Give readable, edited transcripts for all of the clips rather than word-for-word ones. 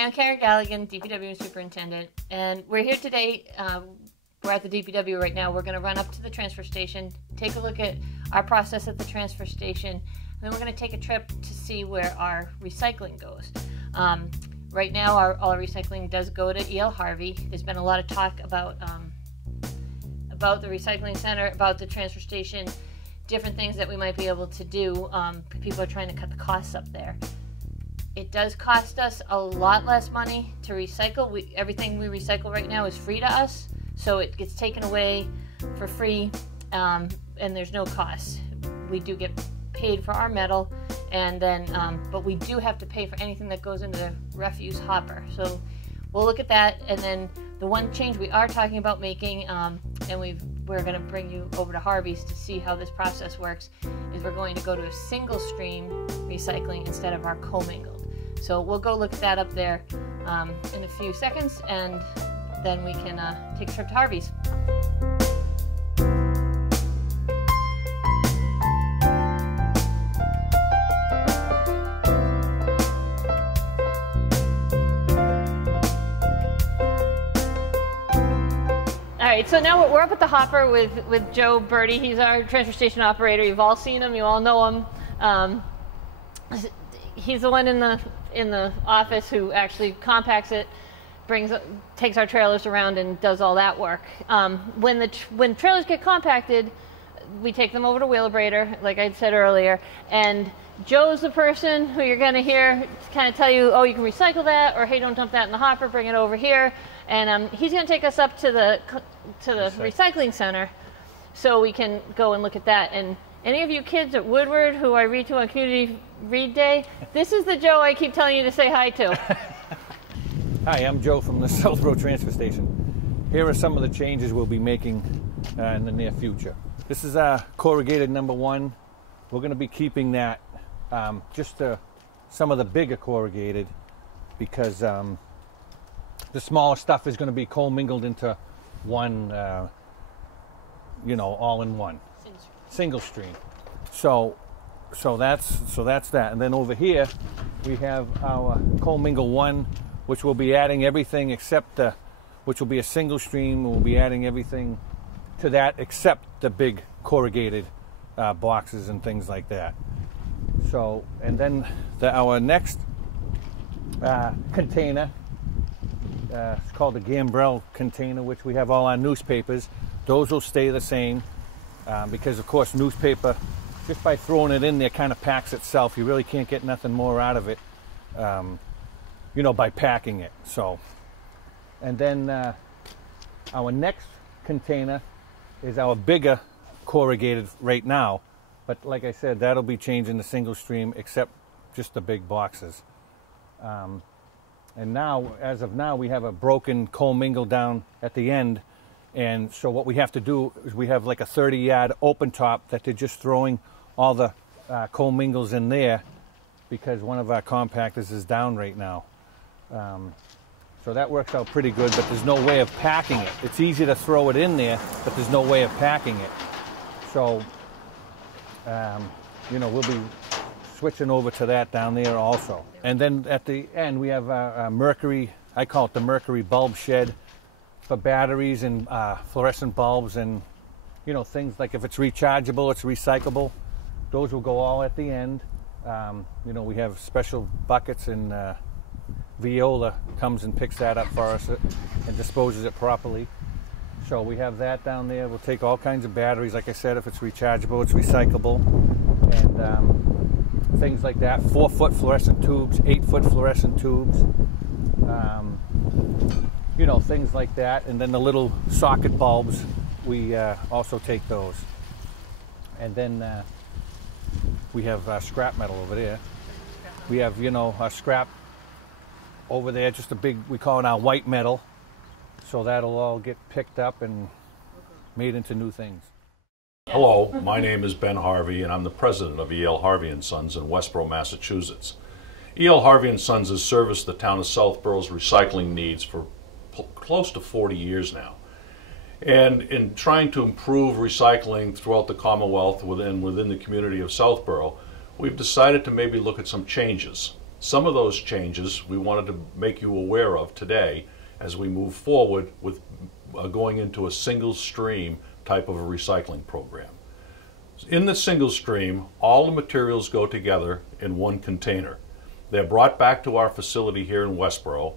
Hi, I'm Kara Galligan, DPW Superintendent, and we're here today. We're at the DPW right now. We're going to run up to the transfer station, take a look at our process at the transfer station, and then we're going to take a trip to see where our recycling goes. Right now, all our recycling does go to E.L. Harvey. There's been a lot of talk about the recycling center, about the transfer station, different things that we might be able to do. People are trying to cut the costs up there. It does cost us a lot less money to recycle. Everything we recycle right now is free to us, so it gets taken away for free, and there's no cost. We do get paid for our metal, and then but we do have to pay for anything that goes into the refuse hopper. So we'll look at that, and then the one change we are talking about making, and we're going to bring you over to Harvey's to see how this process works, is we're going to go to a single stream recycling instead of our commingled. So we'll go look at that up there in a few seconds, and then we can take a trip to Harvey's. All right, so now we're up at the hopper with Joe Birdie. He's our transfer station operator. You've all seen him. You all know him. He's the one in the office who actually compacts it, takes our trailers around and does all that work. When trailers get compacted, we take them over to Wheelabrator, like I said earlier, and Joe's the person who you're going to hear kind of tell you, oh, you can recycle that, or hey, don't dump that in the hopper, bring it over here. And he's going to take us up to the recycling center so we can go and look at that. And any of you kids at Woodward who I read to on Community Read Day, this is the Joe I keep telling you to say hi to. Hi, I'm Joe from the Southborough Transfer Station. Here are some of the changes we'll be making in the near future. This is our corrugated number 1. We're going to be keeping that just some of the bigger corrugated, because the smaller stuff is going to be commingled into one, all in one. Single stream. So that's that. And then over here we have our commingle 1, which will be adding everything except which will be a single stream. We'll be adding everything to that except the big corrugated boxes and things like that. So, and then our next container, it's called the gambrel container, which we have all our newspapers. Those will stay the same. Because of course newspaper, just by throwing it in there, kind of packs itself. You really can't get nothing more out of it, by packing it. So, and then our next container is our bigger corrugated right now, but like I said, that'll be changing the single stream except just the big boxes. And now, as of now, we have a broken commingle down at the end. And so what we have to do is we have like a 30-yard open top that they're just throwing all the commingles in there, because one of our compactors is down right now. So that works out pretty good, but there's no way of packing it. It's easy to throw it in there, but there's no way of packing it. So, we'll be switching over to that down there also. And then at the end, we have a mercury, I call it the mercury bulb shed, for batteries and fluorescent bulbs, and things like if it's rechargeable, it's recyclable. Those will go all at the end. We have special buckets, and Viola comes and picks that up for us and disposes it properly. So we have that down there. We'll take all kinds of batteries. Like I said, if it's rechargeable, it's recyclable, and things like that. 4-foot fluorescent tubes, 8-foot fluorescent tubes. Things like that. And then the little socket bulbs, we also take those. And then we have scrap metal over there. We have, our scrap over there, just a big, we call it our white metal. So that'll all get picked up and made into new things. Hello, my name is Ben Harvey, and I'm the president of E.L. Harvey & Sons in Westboro, Massachusetts. E.L. Harvey & Sons has serviced the town of Southborough's recycling needs for close to 40 years now. And in trying to improve recycling throughout the Commonwealth within the community of Southborough, we've decided to maybe look at some changes. Some of those changes we wanted to make you aware of today as we move forward with going into a single stream type of a recycling program. In the single stream, all the materials go together in one container. They're brought back to our facility here in Westborough,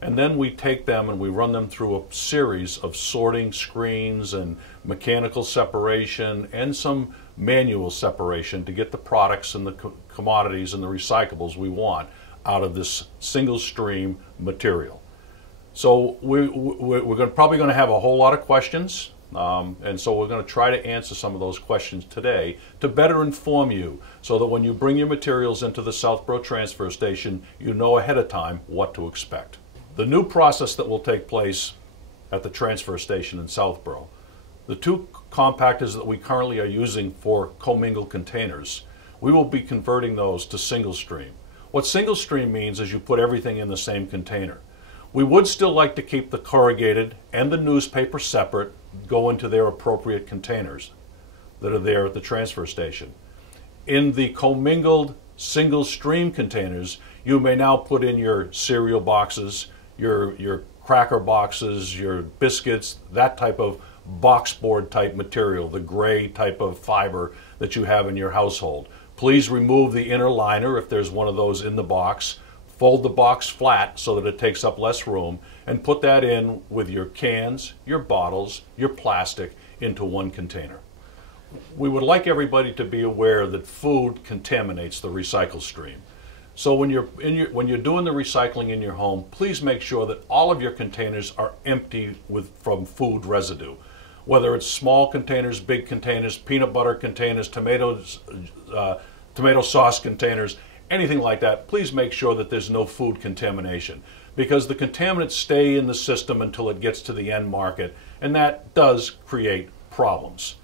and then we take them and we run them through a series of sorting screens and mechanical separation and some manual separation to get the products and the commodities and the recyclables we want out of this single stream material. So we're probably going to have a whole lot of questions, and so we're going to try to answer some of those questions today to better inform you so that when you bring your materials into the Southborough Transfer Station, you know ahead of time what to expect. The new process that will take place at the transfer station in Southborough, the two compactors that we currently are using for commingled containers, we will be converting those to single stream. What single stream means is you put everything in the same container. We would still like to keep the corrugated and the newspaper separate, go into their appropriate containers that are there at the transfer station. In the commingled single stream containers, you may now put in your cereal boxes, your cracker boxes, your biscuits, that type of box board type material, the gray type of fiber that you have in your household. Please remove the inner liner if there's one of those in the box. Fold the box flat so that it takes up less room, and put that in with your cans, your bottles, your plastic into one container. We would like everybody to be aware that food contaminates the recycle stream. So when you're doing the recycling in your home, please make sure that all of your containers are empty from food residue. Whether it's small containers, big containers, peanut butter containers, tomato sauce containers, anything like that, please make sure that there's no food contamination, because the contaminants stay in the system until it gets to the end market, and that does create problems.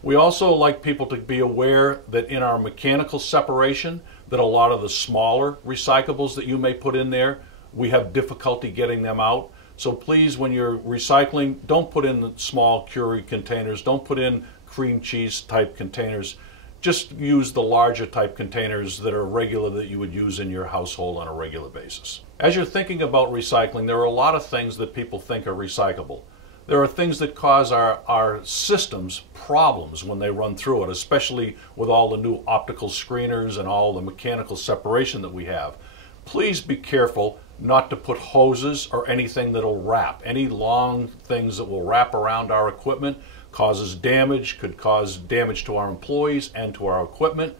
We also like people to be aware that in our mechanical separation, that a lot of the smaller recyclables that you may put in there, we have difficulty getting them out. So please, when you're recycling, don't put in the small Keurig containers, don't put in cream cheese type containers. Just use the larger type containers that are regular, that you would use in your household on a regular basis. As you're thinking about recycling, there are a lot of things that people think are recyclable. There are things that cause our systems problems when they run through it, especially with all the new optical screeners and all the mechanical separation that we have. Please be careful not to put hoses or anything that'll wrap. Any long things that will wrap around our equipment causes damage, could cause damage to our employees and to our equipment.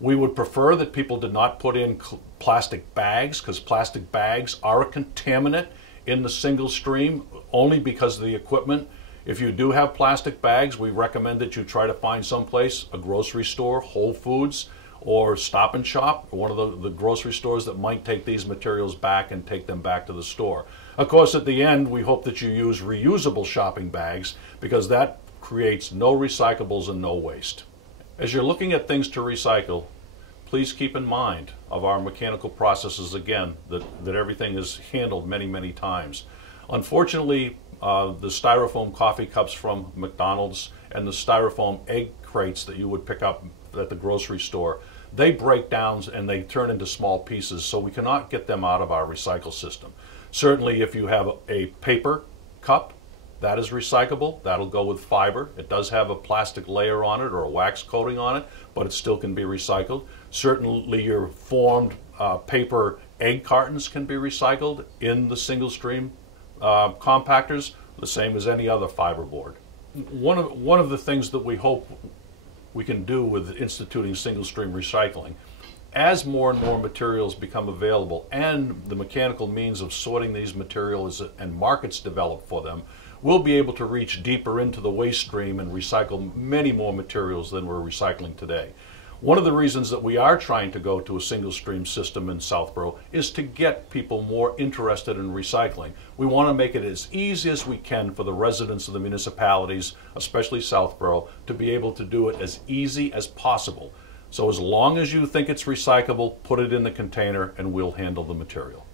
We would prefer that people did not put in plastic bags, because plastic bags are a contaminant in the single stream only because of the equipment. If you do have plastic bags, we recommend that you try to find someplace, a grocery store, Whole Foods, or Stop and Shop, one of the grocery stores that might take these materials back and take them back to the store. Of course, at the end, we hope that you use reusable shopping bags, because that creates no recyclables and no waste. As you're looking at things to recycle, please keep in mind of our mechanical processes again, that everything is handled many, many times. Unfortunately, the styrofoam coffee cups from McDonald's and the styrofoam egg crates that you would pick up at the grocery store, they break down and they turn into small pieces, so we cannot get them out of our recycle system. Certainly if you have a paper cup, that is recyclable. That'll go with fiber. It does have a plastic layer on it or a wax coating on it, but it still can be recycled. Certainly your formed paper egg cartons can be recycled in the single stream compactors, the same as any other fiberboard. One of the things that we hope we can do with instituting single stream recycling, as more and more materials become available and the mechanical means of sorting these materials and markets develop for them, we'll be able to reach deeper into the waste stream and recycle many more materials than we're recycling today. One of the reasons that we are trying to go to a single stream system in Southborough is to get people more interested in recycling. We want to make it as easy as we can for the residents of the municipalities, especially Southborough, to be able to do it as easy as possible. So as long as you think it's recyclable, put it in the container and we'll handle the material.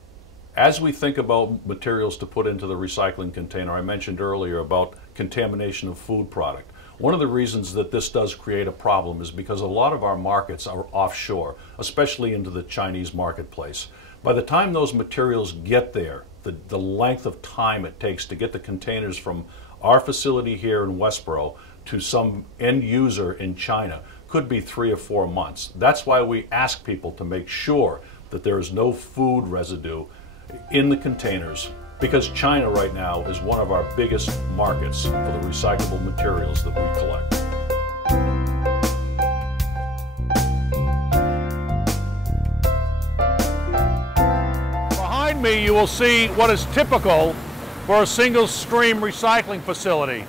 As we think about materials to put into the recycling container, I mentioned earlier about contamination of food product. One of the reasons that this does create a problem is because a lot of our markets are offshore, especially into the Chinese marketplace. By the time those materials get there, the length of time it takes to get the containers from our facility here in Westboro to some end user in China could be 3 or 4 months. That's why we ask people to make sure that there is no food residue in the containers, because China right now is one of our biggest markets for the recyclable materials that we collect. Behind me you will see what is typical for a single stream recycling facility.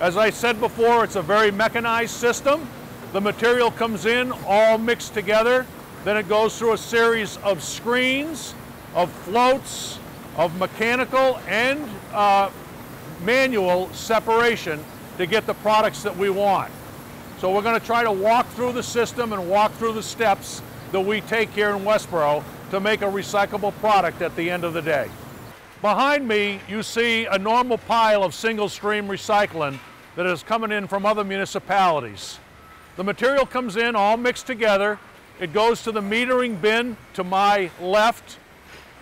As I said before, it's a very mechanized system. The material comes in all mixed together, then it goes through a series of screens, of floats, of mechanical and manual separation to get the products that we want. So we're going to try to walk through the system and walk through the steps that we take here in Westboro to make a recyclable product at the end of the day. Behind me you see a normal pile of single stream recycling that is coming in from other municipalities. The material comes in all mixed together. It goes to the metering bin to my left.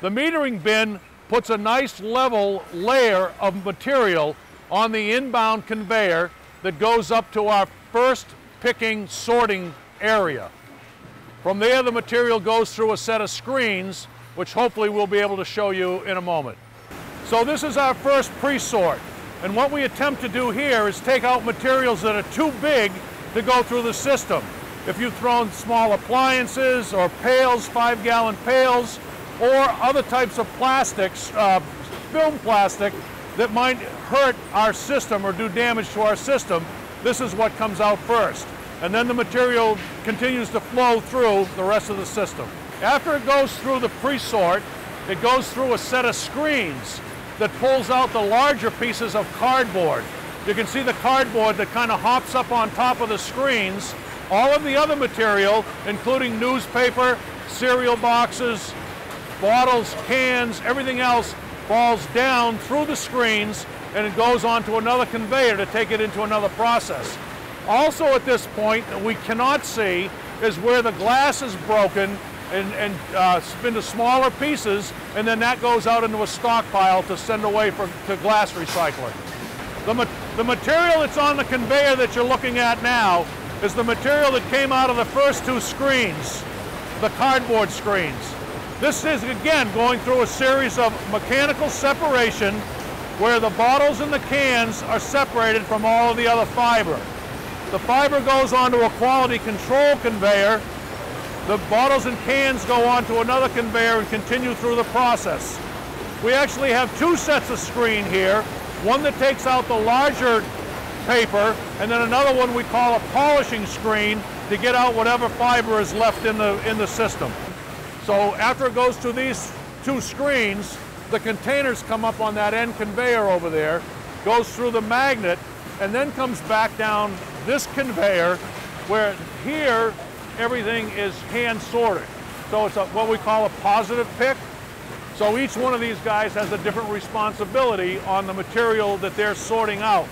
The metering bin puts a nice level layer of material on the inbound conveyor that goes up to our first picking sorting area. From there the material goes through a set of screens, which hopefully we'll be able to show you in a moment. So this is our first pre-sort, and what we attempt to do here is take out materials that are too big to go through the system. If you've thrown small appliances or pails, 5-gallon pails, or other types of plastics, film plastic, that might hurt our system or do damage to our system, this is what comes out first. And then the material continues to flow through the rest of the system. After it goes through the pre-sort, it goes through a set of screens that pulls out the larger pieces of cardboard. You can see the cardboard that kind of hops up on top of the screens. All of the other material, including newspaper, cereal boxes, bottles, cans, everything else falls down through the screens and it goes onto another conveyor to take it into another process. Also at this point that we cannot see is where the glass is broken and into smaller pieces, and then that goes out into a stockpile to send away to glass recycling. The material that's on the conveyor that you're looking at now is the material that came out of the first 2 screens, the cardboard screens. This is again going through a series of mechanical separation where the bottles and the cans are separated from all of the other fiber. The fiber goes onto a quality control conveyor. The bottles and cans go onto another conveyor and continue through the process. We actually have 2 sets of screen here, one that takes out the larger paper, and then another one we call a polishing screen to get out whatever fiber is left in the system. So after it goes through these 2 screens, the containers come up on that end conveyor over there, goes through the magnet, and then comes back down this conveyor where here everything is hand sorted. So it's what we call a positive pick. So each one of these guys has a different responsibility on the material that they're sorting out.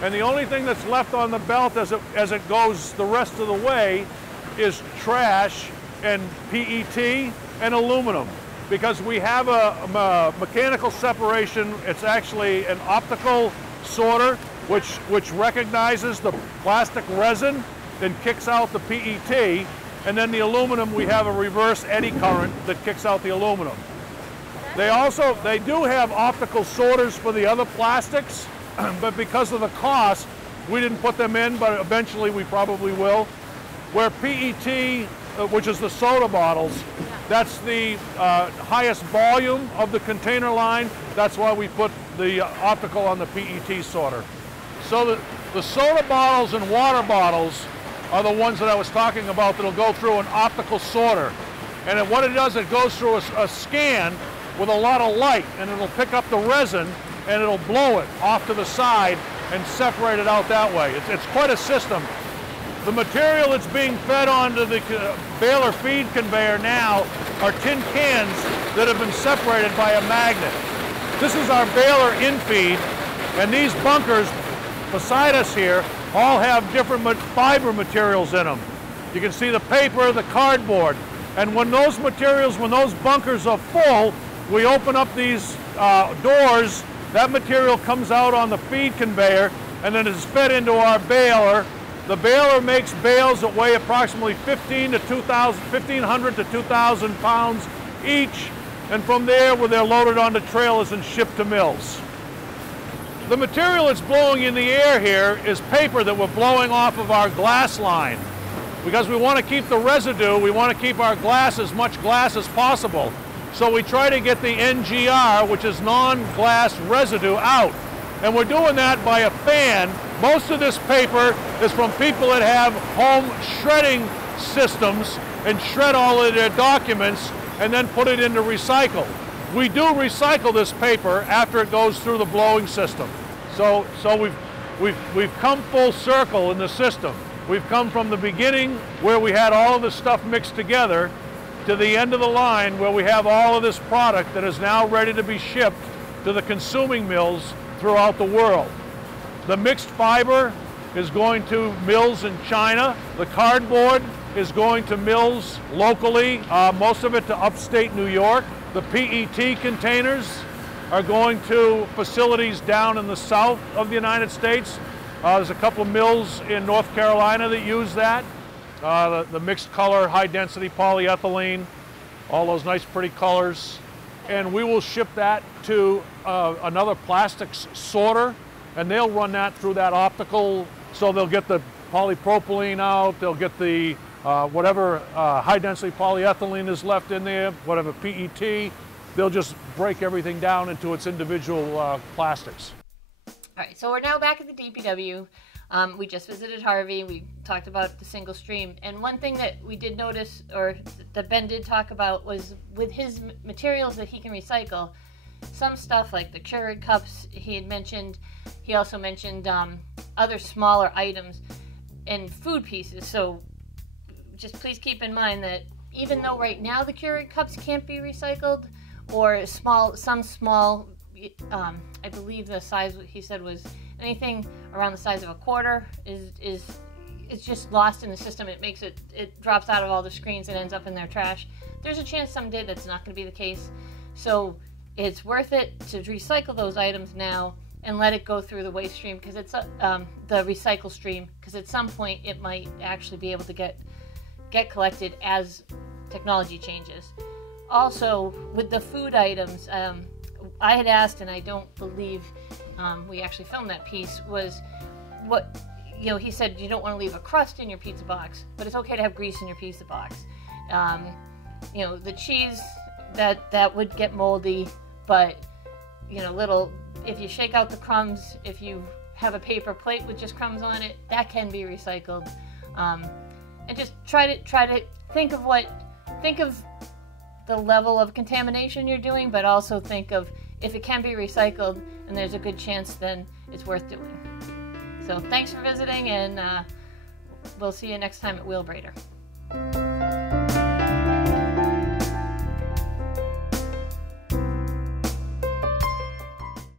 And the only thing that's left on the belt as it goes the rest of the way is trash and PET and aluminum. Because we have a mechanical separation, it's actually an optical sorter which recognizes the plastic resin and kicks out the PET, and then the aluminum, we have a reverse eddy current that kicks out the aluminum. They do have optical sorters for the other plastics, but because of the cost, we didn't put them in, but eventually we probably will. Where PET, which is the soda bottles, that's the highest volume of the container line. That's why we put the optical on the PET sorter. So the soda bottles and water bottles are the ones that I was talking about that'll go through an optical sorter. And what it does, it goes through a scan with a lot of light, and it'll pick up the resin and it'll blow it off to the side and separate it out that way. It's quite a system. The material that's being fed onto the baler feed conveyor now are tin cans that have been separated by a magnet. This is our baler infeed, and these bunkers beside us here all have different fiber materials in them. You can see the paper, the cardboard. And when those materials, when those bunkers are full, we open up these doors, that material comes out on the feed conveyor, and then is fed into our baler. The baler makes bales that weigh approximately 1,500 to 2,000 pounds each, and from there, where they're loaded onto trailers and shipped to mills. The material that's blowing in the air here is paper that we're blowing off of our glass line. Because we want to keep the residue, we want to keep our glass, as much glass as possible. So we try to get the NGR, which is non-glass residue, out. And we're doing that by a fan. Most of this paper is from people that have home shredding systems and shred all of their documents and then put it into recycle. We do recycle this paper after it goes through the blowing system. So we've come full circle in the system. We've come from the beginning where we had all of this stuff mixed together to the end of the line where we have all of this product that is now ready to be shipped to the consuming mills throughout the world. The mixed fiber is going to mills in China. The cardboard is going to mills locally, most of it to upstate New York. The PET containers are going to facilities down in the south of the United States. There's a couple of mills in North Carolina that use that. The mixed color, high density polyethylene, all those nice pretty colors. And we will ship that to another plastics sorter, and they'll run that through that optical, so they'll get the polypropylene out, they'll get the whatever high density polyethylene is left in there, whatever PET, they'll just break everything down into its individual plastics. All right, so we're now back at the DPW. We just visited Harvey. We talked about the single stream. And one thing that we did notice, or that Ben did talk about, was with his materials that he can recycle, some stuff like the Keurig cups he had mentioned. He also mentioned other smaller items and food pieces. So just please keep in mind that even though right now the Keurig cups can't be recycled, or some small, I believe the size he said was anything around the size of a quarter it's just lost in the system. It drops out of all the screens and ends up in their trash. There's a chance someday that's not going to be the case. So it's worth it to recycle those items now and let it go through the waste stream, because it's the recycle stream, because at some point it might actually be able to get collected as technology changes. Also, with the food items, I had asked, and I don't believe we actually filmed that piece, was what, he said you don't want to leave a crust in your pizza box, but it's okay to have grease in your pizza box. The cheese, that would get moldy, but, if you shake out the crumbs, if you have a paper plate with just crumbs on it, that can be recycled. And just try to think of the level of contamination you're doing, but also think of if it can be recycled and there's a good chance, then it's worth doing. So thanks for visiting, and we'll see you next time at Wheelbrader.